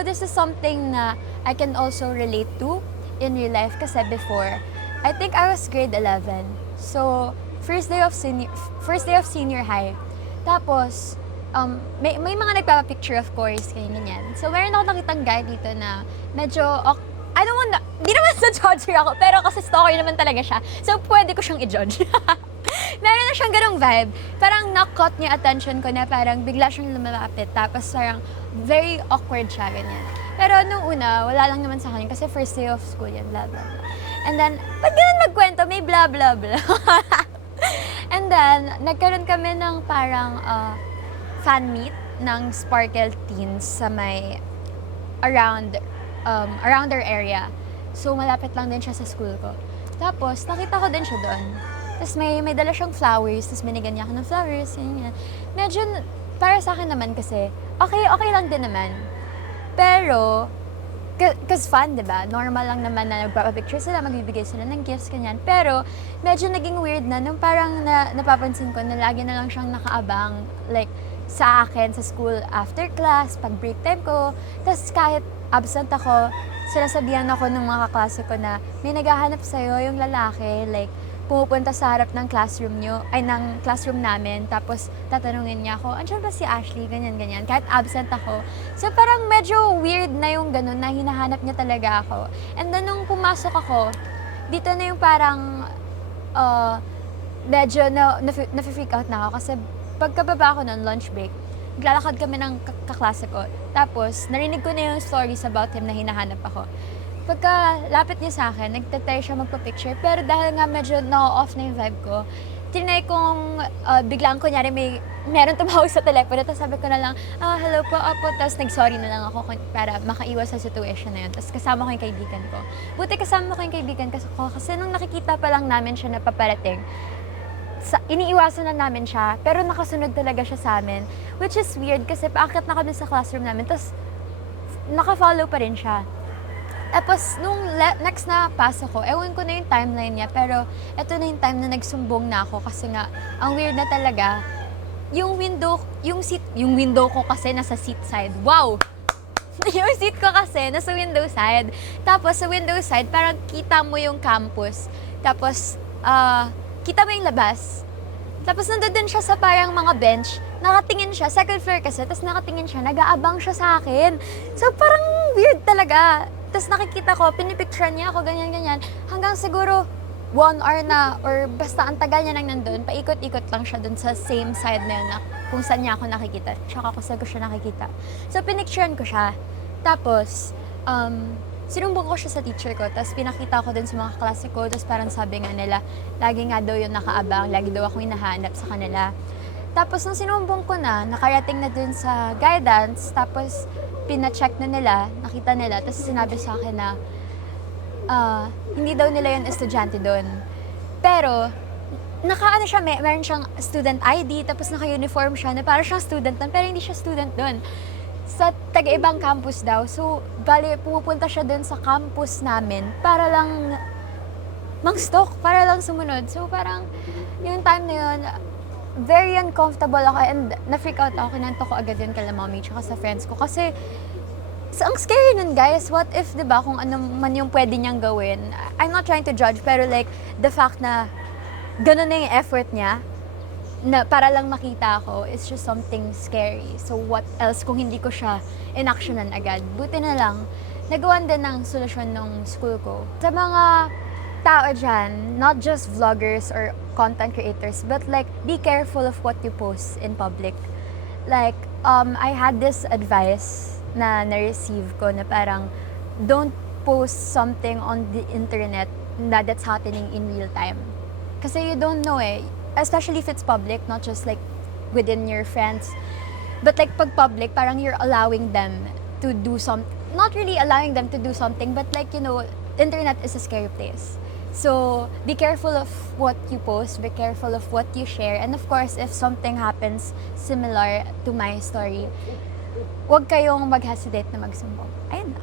So this is something na I can also relate to in real life kasi before, I think I was grade 11. So, first day of senior high. Tapos, may mga nagpapapicture of course, ganyan. So, meron ako nakitang guy dito na medyo, I don't want di naman sa judger ako, pero kasi stalker naman talaga siya. So, pwede ko siyang i-judge. Meron na siyang ganong vibe. Parang na-caught niya attention ko na parang bigla siyang lumalapit. Tapos parang very awkward siya, ganyan. Pero nung una, wala lang naman sa kanya kasi first day of school yan, blah, blah, blah. And then, pag ganun magkwento, may blah, blah, blah. And then, nagkaroon kami ng parang fan meet ng Sparkle Teens sa may around their area. So, malapit lang din siya sa school ko. Tapos, nakita ko din siya doon. Tapos, may dala siyang flowers. Tapos, binigyan niya ako ng flowers. Yan. Medyo, para sa akin naman kasi, okay lang din naman. Pero, cause fun, diba? Normal lang naman na nagpapapicture sila, magbibigay sila ng gifts, ganyan. Pero, medyo naging weird na nung parang napapansin ko na lagi na lang siyang nakaabang, like, sa akin, sa school, after class, pag break time ko. Tapos kahit absent ako, sinasabihan ako ng mga kaklase ko na may naghahanap sa'yo yung lalaki, like, pumupunta sa harap ng classroom ng classroom namin, tapos tatanungin niya ako, andyan ba si Ashley, ganyan, kahit absent ako. So parang medyo weird na yung ganun, na hinahanap niya talaga ako. And then nung pumasok ako, dito na yung parang, medyo na-freak out na ako, kasi pagkababa ako ng lunch break, naglalakad kami ng kaklase ko, tapos narinig ko na yung stories about him na hinahanap ako. Pagka lapit niya sa akin, nagtatry siya magpa-picture, pero dahil nga medyo na-off na yung vibe ko, tinry kong biglang kunyari meron tumawag sa telepono, tapos sabi ko na lang, hello po, opo, tapos nag-sorry na lang ako para makaiwas sa situation na yun. Tapos kasama ko yung kaibigan ko. Buti kasama ko yung kaibigan ko kasi nung nakikita pa lang namin siya na paparating, iniiwasan na namin siya, pero nakasunod talaga siya sa amin. Which is weird kasi paakit na kami sa classroom namin, tapos naka-follow pa rin siya. Tapos, nung next na pasok ko, ewan ko na yung timeline niya, pero eto na yung time na nagsumbong na ako kasi nga, ang weird na talaga, yung window ko kasi nasa seat side. Wow! Yung seat ko kasi nasa window side. Tapos, sa window side, parang kita mo yung campus. Tapos, kita mo yung labas. Tapos, nandun siya sa parang mga bench. Nakatingin siya, second floor kasi, tapos nakatingin siya, nag-aabang siya sa akin. So, parang weird talaga. Tapos nakikita ko, pinipicture niya ako, ganyan. Hanggang siguro 1 hour na, or basta ang tagal niya nang nandun, paikot-ikot lang siya dun sa same side na yun na kung saan niya ako nakikita. Tsaka kung saan ko siya nakikita. So, pinicturean ko siya. Tapos, sinumbong ko siya sa teacher ko, tapos pinakita ko din sa mga klase ko, tapos parang sabi nga nila, lagi nga daw yung nakaabang, lagi daw ako hinahanap sa kanila. Tapos, nung sinumbong ko na, nakarating na dun sa guidance, tapos, pina-check na nila, nakita nila, tapos sinabi sa akin na hindi daw nila yung estudyante doon. Pero, naka-ano siya, meron siyang student ID, tapos naka-uniform siya, na parang siyang student doon, pero hindi siya student doon. Sa taga-ibang campus daw. So, bali, pumupunta siya doon sa campus namin para lang mang-stalk, para lang sumunod. So, parang, yung time na yun, very uncomfortable ako and na-freak out ako, kinanto ko agad yun kala mommy tsaka sa friends ko kasi ang scary nun guys, what if, diba, kung ano man yung pwede niyang gawin. I'm not trying to judge, pero like, the fact na ganun na yung effort niya na para lang makita ako, it's just something scary. So what else kung hindi ko siya in-actionan agad? Buti na lang, nagawan din ng solusyon ng school ko. Sa mga tao dyan, not just vloggers or content creators, but like, be careful of what you post in public. Like, I had this advice na na-receive ko na parang, don't post something on the internet that's happening in real time. Kasi you don't know especially if it's public, not just like within your friends, but like pag public, parang you're allowing them to do not really allowing them to do something, but like, internet is a scary place. So, be careful of what you post, be careful of what you share, and of course, if something happens similar to my story, huwag kayong mag-hesitate na magsumbong. Ayun na.